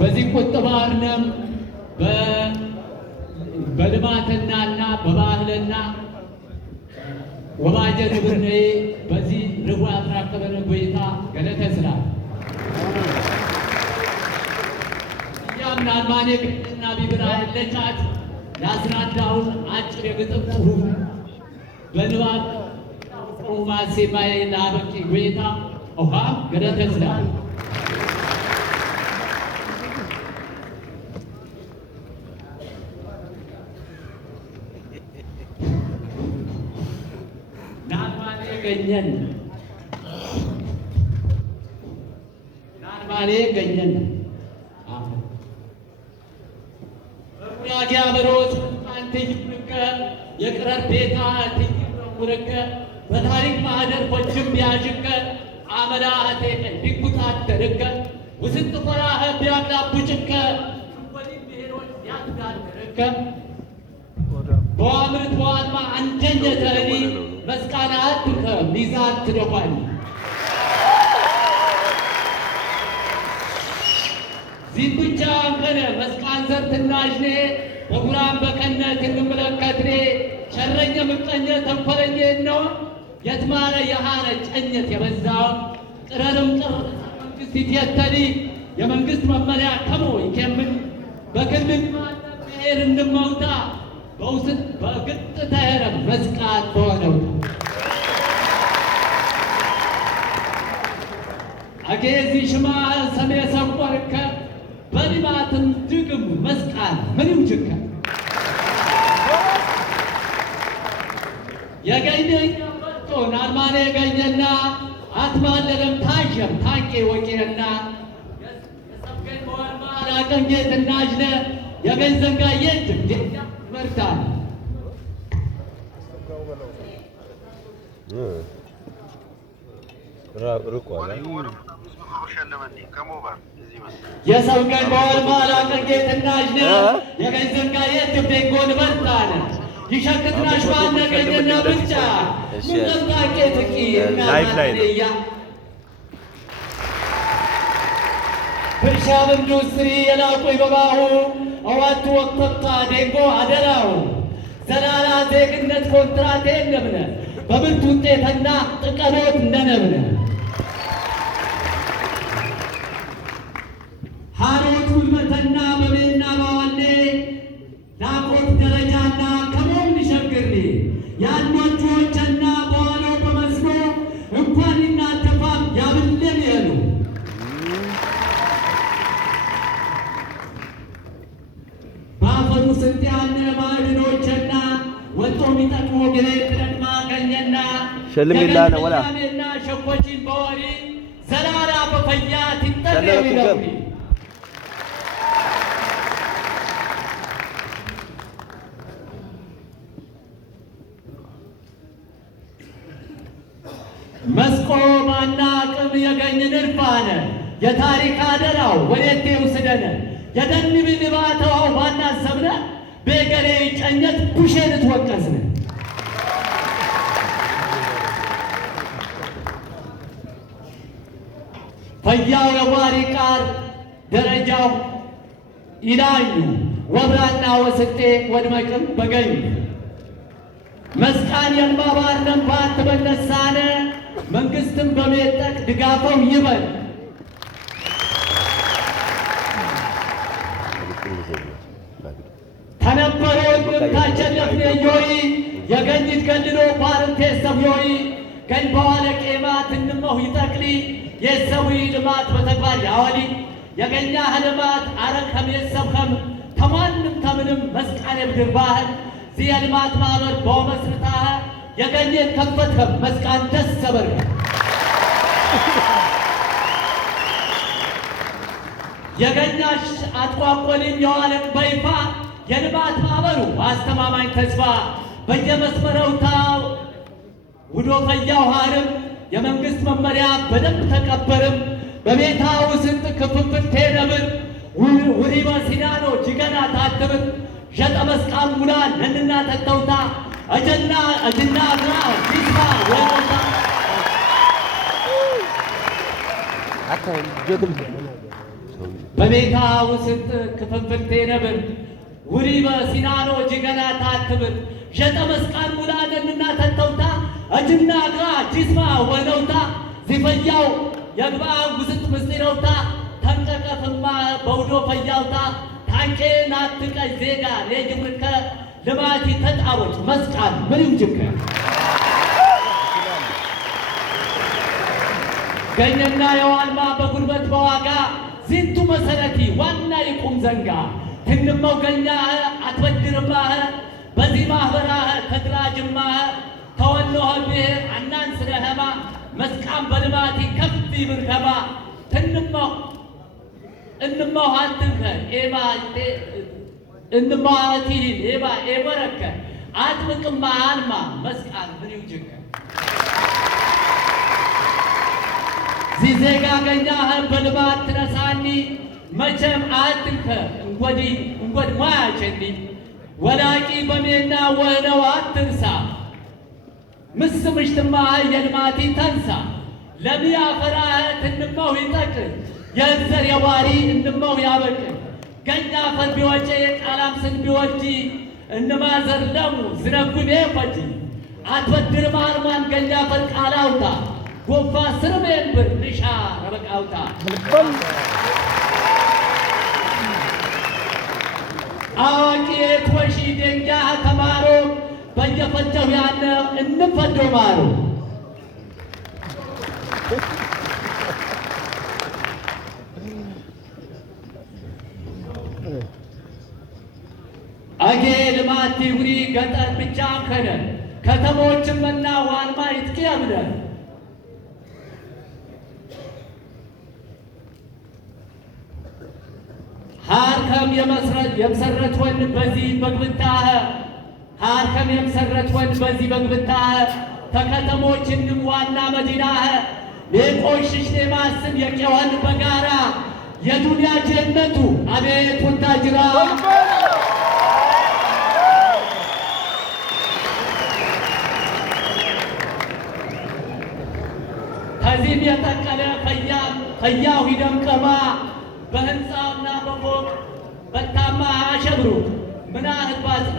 በዚህ ቁጥባርነም በልማትናና በባህልና ወባጀን ብርኔ በዚህ ርዋ አትራከበነ ጎይታ ገለተ ስላል ያምናል ማኔ ግጥና ቢብራ ለቻት ያስራዳውን አጭር የግጥም ጽሁፍ በንባብ ቁማሴ ማይ ላበቂ ጎይታ ውሃ ገለተ ስላል ገኘን ናርማኔ ገኘን ያጊያ በሮት አንተይ ፍከ የቅረር ቤታ ትይወረከ በታሪክ ማህደር ወጅም ያጅከ አመላአቴ ዲኩታት ተረከ ውስጥ ፈራህ ቢያብላ ቡጭከ ወዲ ብሔሮች ያትጋር ተረከ በአምርት ዋልማ አንደኛ ተረኒ መስቃናት ሚዛን ትደፋኝ ዚብቻ አንከነ መስቃን ዘርትናጅኔ በጉራም በከነት እንመለከትኔ ሸረኘ ምቀኘ ተንኮለኘ ነው የትማረ የሃነ ጨኘት የበዛው ጥረርም ጥር መንግስት ይተተሊ የመንግስት መመሪያ ከሞ ይከምን በክልል ማለት ብሔር እንመውታ በውስጥ በግጥ ተሄረ መስቃት በሆነው አገዚ ሽማ ሰሜ ሰቆርከ በሊማትም ድግም መስቃት ምንም ጅከ የገኘኛ ወጥቶ ናልማኔ ገኘና አትማለለም ታጀም ታቄ ወቄና የሰብገን በወልማ አላቀንጌት እናጅነ የገንዘንጋ የጅም ዴኛ መርታል የሰብገን በወልማ አላቀንጌት እናጅነ የገንዘንጋ የጅም ዴጎን መርታል ይሸክትናሽ ባነገኘና ብቻ ምንጠምጣቄ ትቂ እናናያ ብርሻብ ኢንዱስትሪ የላቁ ይበባሁ አዋቱ ወቅተታ ዴጎ አደራው ዘላላ ዜግነት ኮንትራቴ እንደምነ በብርቱ ውጤትና ጥቀኖት እንደነብነ ሃሮት ውልመተና በቤና ባዋሌ ላቆት ደረጃና ከሞም ሊሸግርኒ ያንዶቹዎችና በዋለው በመስኖ እንኳን ይናተፋም ያብልን የሉ ባፈሩ ስንት ያነ ማዕድኖችና ወጦ የሚጠቅሞ ግሬ ቅደድማ ገኘና ሸልሚላነ ወላ ሸኮቺን በወሪ ዘላላ በፈያት ይጠቀም ይለውኒ መስቆ ማና ቅም የገኝን እርፋነ የታሪክ አደራው ወዴቴ ውስደነ የደን ብልባተው ባና ሰብነ በገሬ ጨኘት ቡሼን ትወቀስነ ፈያው የዋሪ ቃር ደረጃው ይላኙ ወብራና ወስጤ ወድመቅም በገኝ መስቃን የልማባር ነንባት በነሳነ መንግስትም በሜጠቅ ድጋፈው ይበል ተነበረው ታቸለፍነ ዮይ የገኝት ገድሎ ፓርንቴ ሰብዮይ ገኝ በኋላ ቄማት እንመው ይጠቅሊ የሰዊ ልማት በተግባር ያወሊ የገኛ ህልማት አረከም የሰብከም ተማንም ተምንም መስቃን የምድር ባህል የልማት ማህበር በመስርታህ የገኘት ከፈትከም መስቃን ደስ ሰበርከ የገኛሽ አጥቋቆሊም የዋለቅ በይፋ የልማት ማህበሩ አስተማማኝ ተስፋ በየመስመረውታው ውዶ ፈያው ሀርም የመንግስት መመሪያ በደንብ ተቀበርም በቤታው ስንት ክፍፍል ቴነብር ውሪባ ሲናኖ ጅገና ታትብር ሸጠ መስቃን ሙላ ነንና ተተውታ አጀና አጅና ግራ ዲስማ ወጣ በቤታ ውስጥ ክፍፍልቴ ነብር ውሪ በሲናኖ ጅገና ታትብር ዠጠ መስቃን ሙላደንና ተንተውታ እጅና እግራ ጅስማ ወነውታ ዚፈያው የግባ ውስጥ ምስጢረውታ ተንቀቀፍማ በውዶ ፈያውታ ታንቄ ናትቀይ ዜጋ ለጅምርከ ልማቲ ተጣሮች መስቃን ምን ይውጅከ ገኘና የዋልማ በጉልበት በዋጋ ዚንቱ መሰረቲ ዋና ይቁም ዘንጋ ትንመው ገኛ አትበድርማህ በዚህ ማህበራህ ተድራጅማህ ተወነው ብሔር አናን ስለህማ መስቃን በልማቲ ከፍ ይብርከማ ትንመው እንመው አንተከ ኤማ እንማቲ ኤባ ኤበረከ አጥምቅማ አንማ መስቃን ምን ይውጅከ ዚዜጋ ገኛህ በልማት ትረሳኒ መቼም አትንከ እንጎድ ማያቸኒ ወላቂ በሜና ወነው አትርሳ ምስምሽትማ የልማቲ ተንሳ ለሚያፈራህ ትንመው ይጠቅል የዘር የዋሪ እንመው ያበቅ ገኛ ፈር ቢወጪ ቃላም ስን ቢወጂ እንማዘር ለሙ ዝነጉኔ ፈጂ አትወድር ማርማን ገኛ ፈር ቃላውታ ጎፋ ስርቤን ብር ንሻ ረበቃውታ አዋቂ የትወሺ ደንጋ ተማሮ በየፈጀው ያለ እንፈዶ ማሩ አጌ ልማት ይሁሪ ገጠር ብቻ ከነ ከተሞችም እና ዋልማ ይትቀያምነ ሃርከም የመሰረት ወን በዚህ በግብታህ ሃርከም የመሰረት ወን በዚህ በግብታህ ተከተሞችንም ዋና መዲናህ የቆሽሽ ለማስብ የቄዋን በጋራ የዱንያ ጀነቱ አቤት ወታጅራ ከዚህም የጠቀለ ፈያው ይደምቀማ በህንፃውና በፎቅ በታማ አሸብሩ ምናህል ባጽና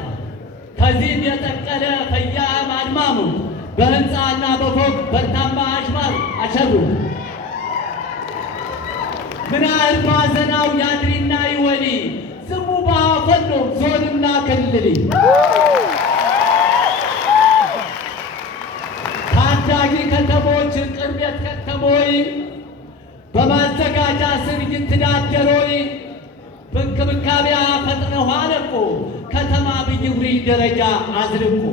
ከዚህም የጠቀለ ፈያም አድማሙ በህንፃና በፎቅ በታማ አሸብሩ ምናህል ባዘናው ያድሪና ይወሊ ስሙ ባፈኖ ዞንና ክልል ታዳጊ ከተሞች ቅርቤት ከተሞይ በማዘጋጃ ስር ይትዳደሮይ በእንክብካቤያ ፈጥነው አለቆ ከተማ ብይውሪ ደረጃ አዝልቆ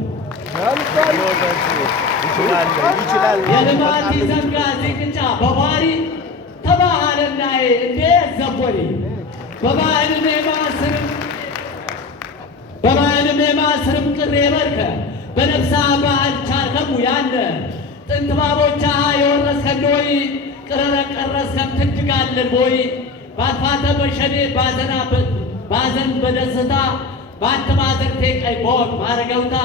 የልማት ዘንጋ ዚቅጫ በባሪ ተባህልና እንዴ ዘቦሪ በባህል ሜማስርም ቅሬ በርከ በነፍሳ ባህል ቻርከሙ ያለ ጥንት ባቦቻ የወረስከንዶይ ቅረረ ቀረስከም ትድጋለን ቦይ ባትፋተ በሸኔ ባዘን በደስታ ባትማዘርቴ ቀይ ቦት ማረገውታ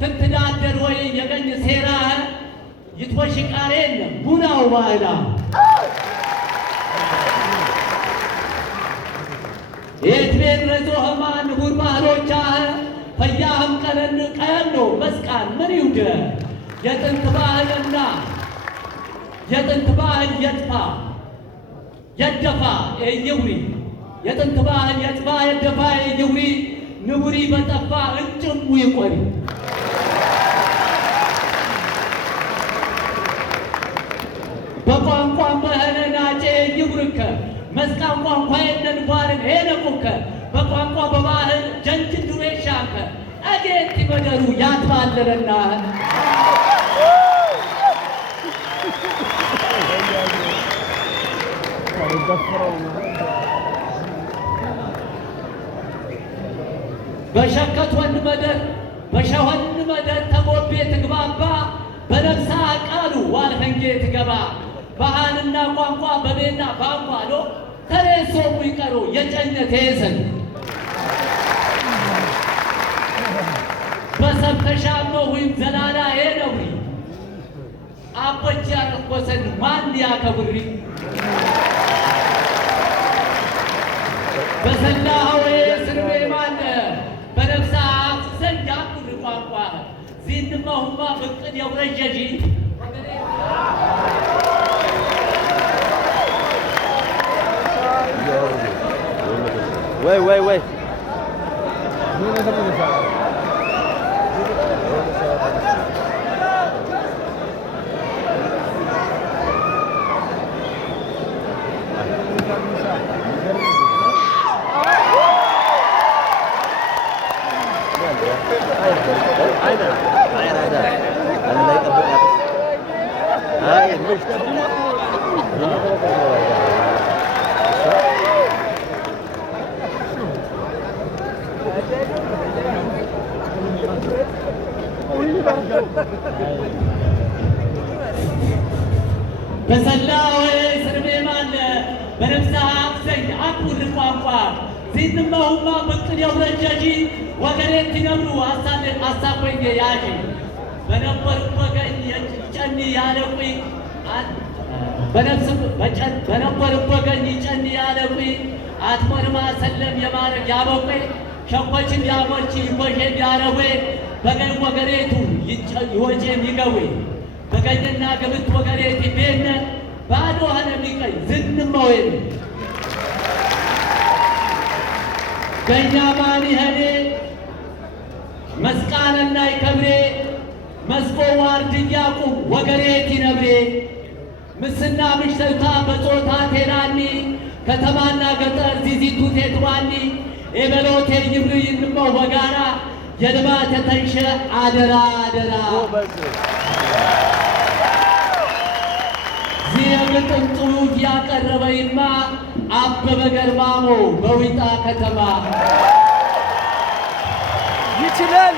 ትትዳደር ወይ የገኝ ሴራ ይትወሽቃሬን ቡናው ባህላ የትቤን ረዞ ህማን ሁር ባህሎቻ ፈያህም ቀየኖ መስቃን ምን ይውደ የጥንት ባህልና የጥንት ባህል የጥፋ የደፋ የይውሪ የጥንት ባህል የጥፋ የደፋ የይውሪ ንቡሪ በጠፋ እንጭሙ ይቆሪ በቋንቋም በህነናጬ ይውርከ መስቃን ቋንቋ የነንባርን ሄነቁከ በቋንቋ በባህል ጀንጅን ዱሬሻከ አጌት ይበደሩ ያትባለረና በሸከት ወንድ መደር በሸወን መደር ተጎቤ ትግባባ በነፍሳ ቃሉ ዋልፈንጌ ትገባ ባህልና ቋንቋ በቤና ባንቋሎ ተሬሶሙ ይቀሩ የጨኘት የሰን በሰብተሻመው ወይም ዘላላ ሄነውሪ አበጃ ረኮሰን ማን ያከብሪ በሰላሃዌ ስርቤ ማለ በነፍሳት ዘንድ አኩር ቋንቋ ዚንማሁማ ፍቅድ የውረጀጂ ወይ በሰላዌ ስርቤ ማለ በነፍሳት ዘንድ አኩር ቋንቋ ዚንማሁማ ፍቅድ የውረጀጂ ወገሬት ይነብሩ አሳቆኝ ያጂ በነበሩበት ቀኝ ጨኒ ያለቁ በነበሩበት ቀኝ ጨኒ ያለቁ አትመርማ ሰለም የማረግ ያበቁ ሸኮችን ያሞች ይቆሼም ያረዌ በቀኝ ወገሬቱ ይወጄም ይገዌ በቀኝና ግብት ወገሬት ቤነ ባዶ ሆነ ሚቀኝ ዝንመዌን ገኛ ማኒ ሄኔ መስቃንና ይከብሬ መስቆ ዋርድያቁ ወገሬት ይነብሬ ምስና ምሽተታ በጾታ ቴናኒ ከተማና ገጠር ዚዚቱ ቴትዋኒ ኤበሎቴ ይብሩ ይንመው በጋራ የልማት ተንሸ አደራ ዚየግጥንጡ ያቀረበይማ አበበ ገርማሞ በዊጣ ከተማ ይችላል